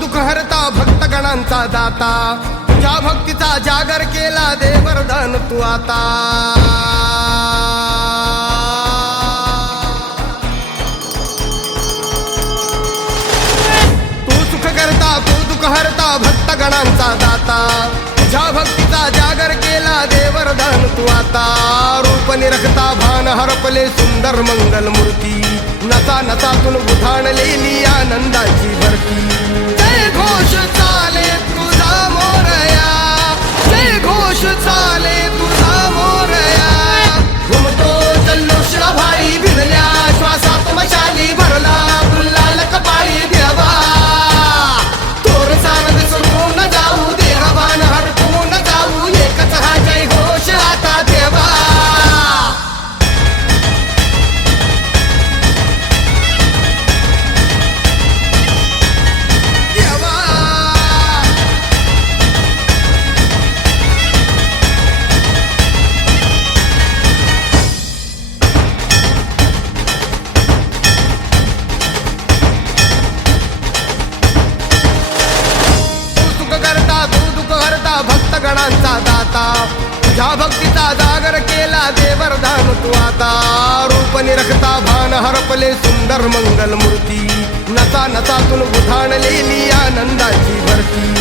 दुःख हरता भक्तगणांचा दाता, तुझ्या भक्तीचा जागर केला दे वरदान तू आता। तू सुख करता तू दुःख हरता भक्तगणांचा दाता, तुझ्या भक्तीचा जागर केला दे वरदान तू आता। रूप निरखता भान हरपले सुंदर मंगल मूर्ती, नसा नसातून उधाणलेली आनंदाची भरती। जय घोष चाले तुझा मोरया, जय घोष चाले तुझा मोरया। घुमतो जल्लोष भाई भिडल्या श्वासात मशाली भरला, गुलाल कपाळी देवा तोर सारंग सोडून जाऊ, देहभान हरपून जाऊ, एकच हा जय घोष आता देवा। भक्तगणांचा दाता, तुझ्या भक्तीचा जागर केला दे वरदान तू आता। रूप निरखता भान हरपले सुंदर मंगल मूर्ती, नसा नसातून उधाणलेली आनंदाची भरती।